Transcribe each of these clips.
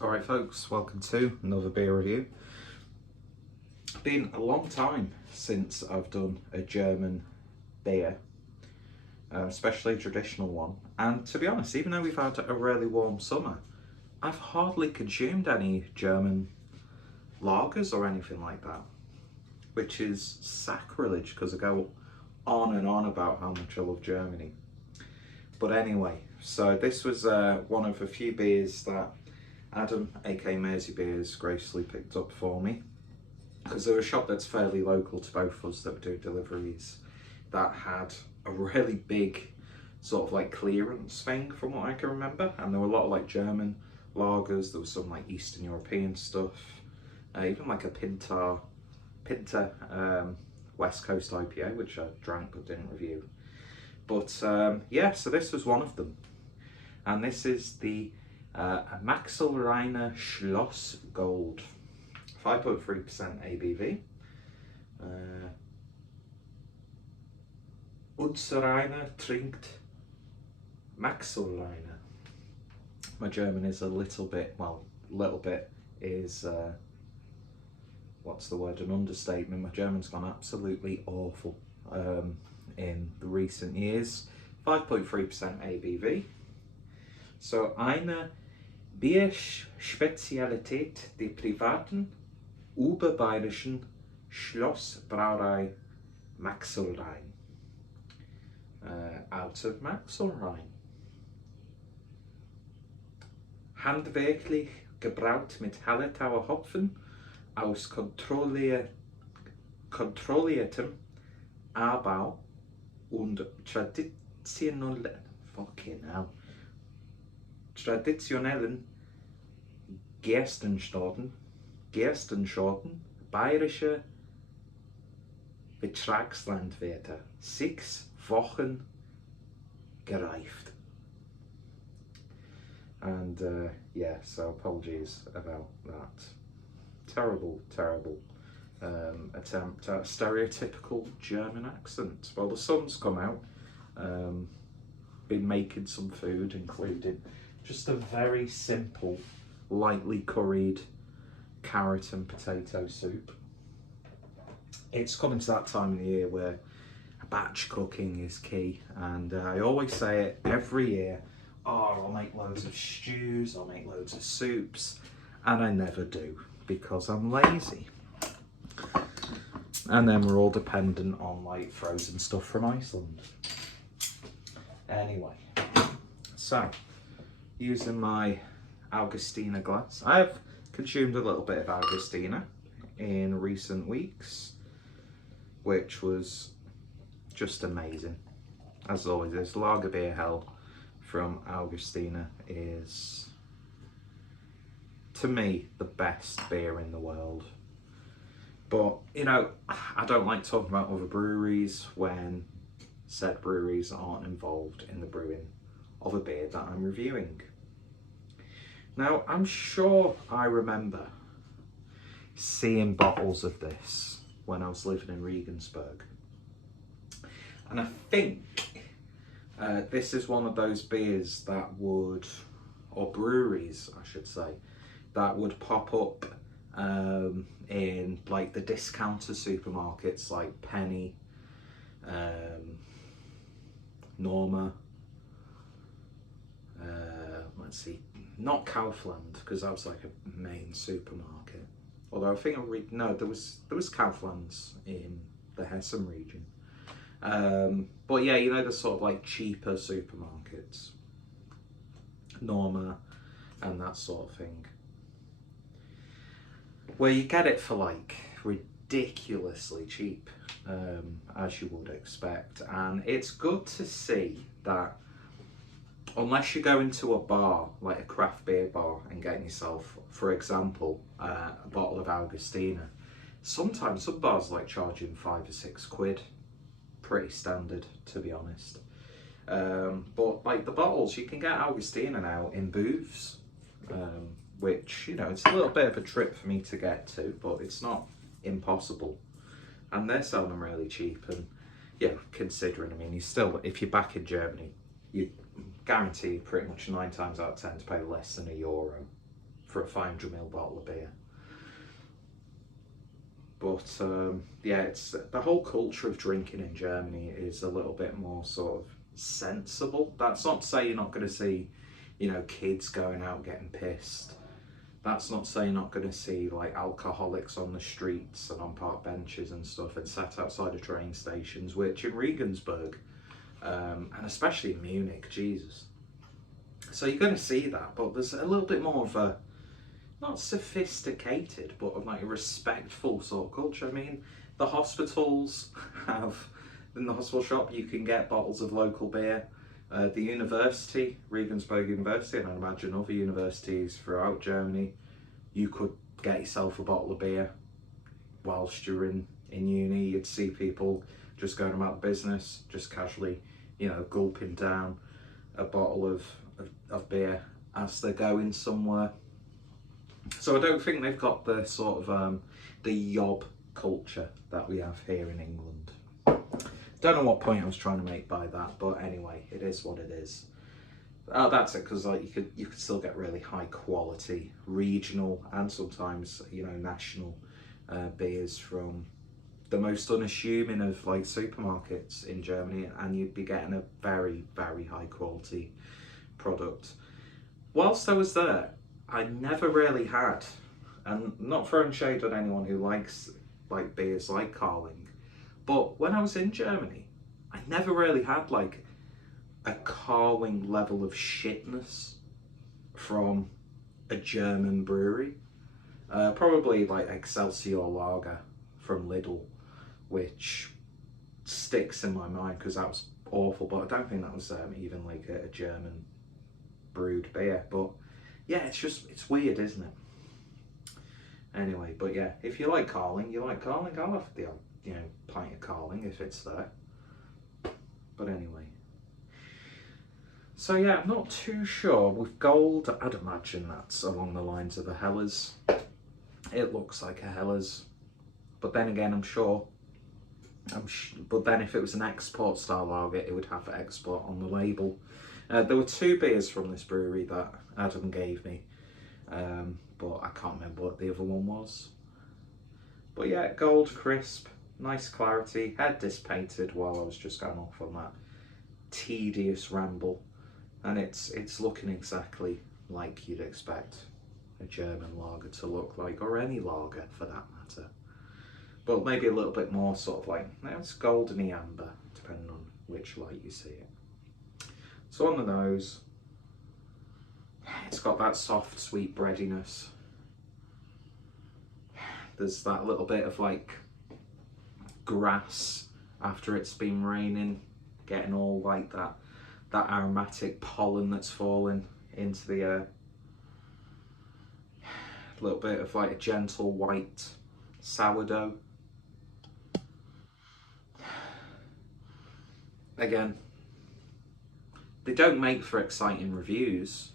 Alright folks, welcome to another beer review. Been a long time since I've done a German beer, especially a traditional one, and to be honest, even though we've had a really warm summer, I've hardly consumed any German lagers or anything like that, which is sacrilege because I go on and on about how much I love Germany. But anyway, so this was one of a few beers that Adam, aka Mersey Beers, graciously picked up for me, because they're a shop that's fairly local to both of us that do deliveries, that had a really big sort of like clearance thing from what I can remember, and there were a lot of like German lagers, there was some like Eastern European stuff, even like a Pinta West Coast IPA, which I drank but didn't review. But yeah, so this was one of them, and this is the Maxlrainer Schloss Gold, 5.3% ABV. Unser trinkt Maxlrainer. My German is a little bit, is, what's the word, an understatement. My German's gone absolutely awful in the recent years. 5.3% ABV. So eine Bierspezialität der privaten oberbayerischen Schlossbrauerei Maxlrain, out of Maxlrain. Handwerklich gebraut mit Hallertauer Hopfen aus kontrolliertem Anbau und traditionellen Gerstensorten, bayerische Betragslandwirte, 6 Wochen gereift. And yeah, so apologies about that. Terrible attempt at a stereotypical German accent. Well, the sun's come out, been making some food, including just a very simple, lightly curried carrot and potato soup. It's coming to that time of the year where batch cooking is key, and I always say it every year, I'll make loads of stews, I'll make loads of soups, and I never do because I'm lazy. And then we're all dependent on like frozen stuff from Iceland. Anyway, so using my Augustina glass. I've consumed a little bit of Augustina in recent weeks, which was just amazing. As always, this lager beer hell from Augustina is, to me, the best beer in the world. But, you know, I don't like talking about other breweries when said breweries aren't involved in the brewing of a beer that I'm reviewing. Now, I'm sure I remember seeing bottles of this when I was living in Regensburg. And I think this is one of those beers that would, or breweries I should say, that would pop up in like the discounter supermarkets like Penny, Norma, let's see, not Kaufland, because that was like a main supermarket. Although I think no, there was Kauflands in the Hessen region. But yeah, you know, the sort of like cheaper supermarkets, Norma and that sort of thing, where you get it for like ridiculously cheap, as you would expect. And it's good to see that, unless you go into a bar, like a craft beer bar, and getting yourself, for example, a bottle of Augustina, sometimes some bars like charging £5 or £6. Pretty standard, to be honest. But like the bottles, you can get Augustina now in booths, which, you know, it's a little bit of a trip for me to get to, but it's not impossible. And they're selling them really cheap, and yeah, considering, I mean, you still, if you're back in Germany, you guarantee pretty much 9 times out of 10 to pay less than €1 for a 500ml bottle of beer. But yeah, it's the whole culture of drinking in Germany is a little bit more sort of sensible. That's not to say you're not going to see, you know, kids going out getting pissed. That's not to say you're not going to see like alcoholics on the streets and on park benches and stuff and sat outside of train stations, which in Regensburg and especially in Munich, Jesus. So you're going to see that, but there's a little bit more of a, not sophisticated, but like a respectful sort of culture. I mean, the hospitals have, in the hospital shop, you can get bottles of local beer. The university, Regensburg University, and I imagine other universities throughout Germany, you could get yourself a bottle of beer whilst you're in uni. You'd see people just going about the business, just casually, you know, gulping down a bottle of beer as they're going somewhere. So I don't think they've got the sort of the yob culture that we have here in England. Don't know what point I was trying to make by that, but anyway, it is what it is. That's it, because like you could still get really high quality regional and sometimes, you know, national beers from the most unassuming of like supermarkets in Germany, and you'd be getting a very, very high quality product. Whilst I was there, I never really had, and not throwing shade on anyone who likes like beers like Carling, but when I was in Germany, I never really had like a Carling level of shitness from a German brewery. Probably like Excelsior Lager from Lidl, which sticks in my mind because that was awful, but I don't think that was even like a German brewed beer. But yeah, it's weird, isn't it? Anyway, but yeah, if you like Carling, I'll have the odd, you know, pint of Carling if it's there. But anyway. So yeah, I'm not too sure. With gold, I'd imagine that's along the lines of a Helles. It looks like a Helles. But then again, but then if it was an export style lager, it would have export on the label. There were two beers from this brewery that Adam gave me, but I can't remember what the other one was. But yeah, gold, crisp, nice clarity, head dissipated while I was just going off on that tedious ramble, and it's looking exactly like you'd expect a German lager to look like, or any lager for that matter. But maybe a little bit more sort of like, it's goldeny amber, depending on which light you see it. So on the nose, it's got that soft, sweet breadiness. There's that little bit of like grass after it's been raining, getting all like that aromatic pollen that's falling into the air. A little bit of like a gentle white sourdough. Again, they don't make for exciting reviews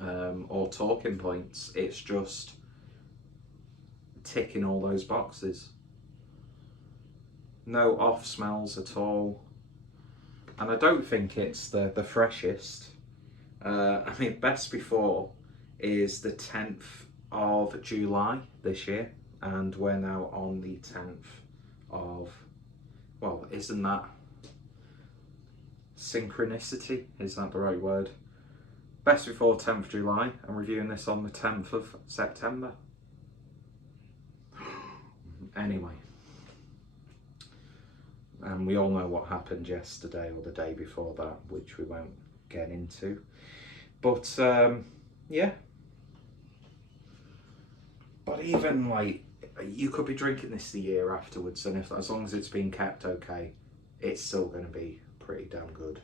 or talking points. It's just ticking all those boxes. No off smells at all. And I don't think it's the freshest. I mean, best before is the 10th of July this year, and we're now on the 10th of, well, isn't that synchronicity? Is that the right word? Best before 10th of July. I'm reviewing this on the 10th of September. Anyway. And we all know what happened yesterday or the day before that, which we won't get into. But yeah. But even like, you could be drinking this the year afterwards, and if as long as it's been kept okay, it's still going to be pretty damn good.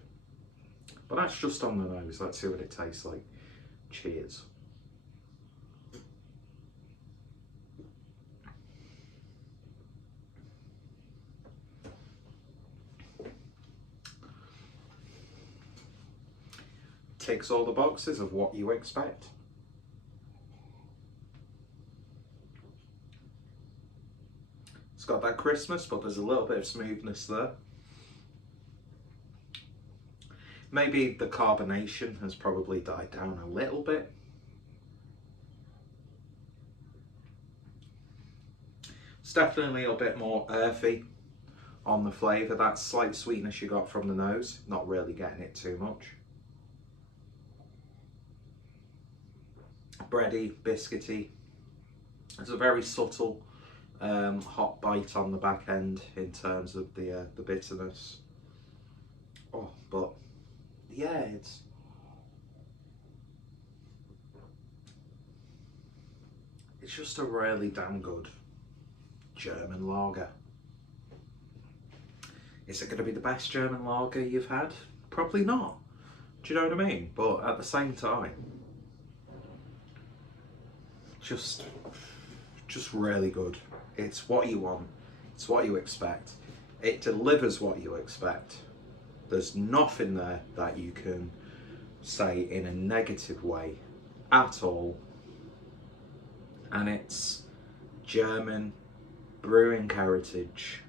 But that's just on the nose. Let's see what it tastes like. Cheers. Ticks all the boxes of what you expect. It's got that crispness, but there's a little bit of smoothness there. Maybe the carbonation has probably died down a little bit. definitely a little bit more earthy on the flavour. That slight sweetness you got from the nose, not really getting it too much. Bready, biscuity. It's a very subtle hot bite on the back end in terms of the bitterness. Oh, but yeah, it's just a really damn good German lager. Is it going to be the best German lager you've had? Probably not. Do you know what I mean? But at the same time, just really good. It's what you want. It's what you expect. It delivers what you expect. There's nothing there that you can say in a negative way at all. And it's German brewing heritage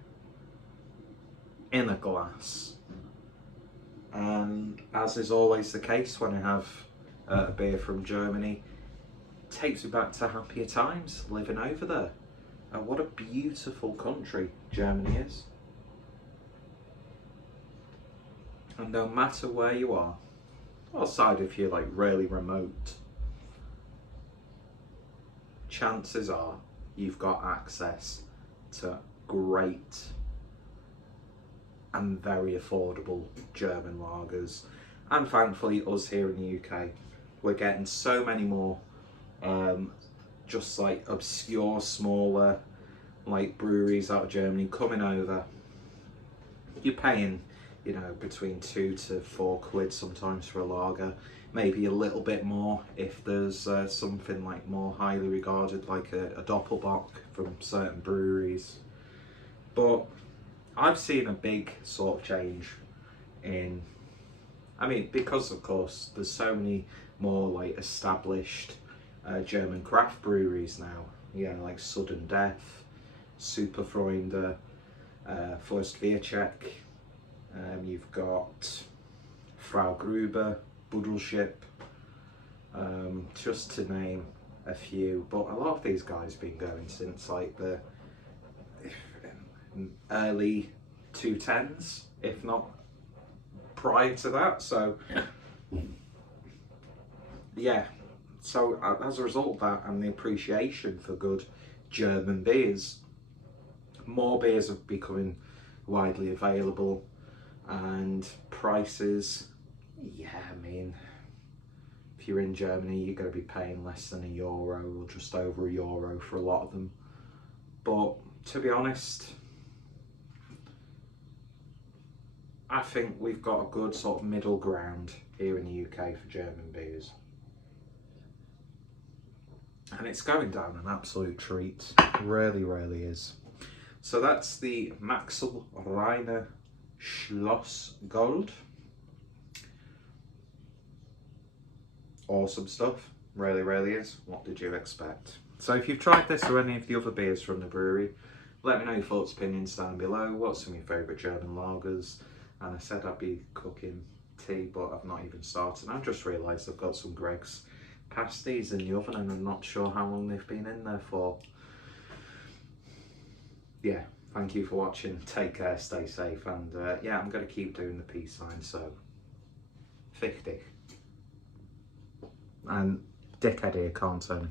in a glass. And as is always the case when I have a beer from Germany, it takes me back to happier times living over there. And what a beautiful country Germany is. And no matter where you are, outside if you're like really remote, chances are you've got access to great and very affordable German lagers. And thankfully us here in the UK, we're getting so many more just like obscure, smaller like breweries out of Germany coming over. You're paying, you know, between £2 to £4 sometimes for a lager, maybe a little bit more if there's something like more highly regarded like a Doppelbock from certain breweries. But I've seen a big sort of change in, I mean, because of course there's so many more like established German craft breweries now, yeah, like Sudden Death, Superfreunde, First Biercheck, you've got Frau Gruber, Budelschip, just to name a few. But a lot of these guys have been going since like the early 2010s, if not prior to that. So yeah, so as a result of that and the appreciation for good German beers, more beers are becoming widely available, and prices, yeah, I mean, if you're in Germany you're going to be paying less than €1 or just over €1 for a lot of them. But to be honest, I think we've got a good sort of middle ground here in the UK for German beers. And it's going down an absolute treat. It really, really is. So that's the Maxlrainer Schloss Gold. Awesome stuff. Really, really is. What did you expect? So if you've tried this or any of the other beers from the brewery, let me know your thoughts, opinions down below. What's some of your favourite German lagers? And I said I'd be cooking tea, but I've not even started. I've just realised I've got some Greggs pasties in the oven and I'm not sure how long they've been in there for. Yeah, thank you for watching. Take care, stay safe, and yeah, I'm going to keep doing the peace sign, so 50. And dickhead here can't turn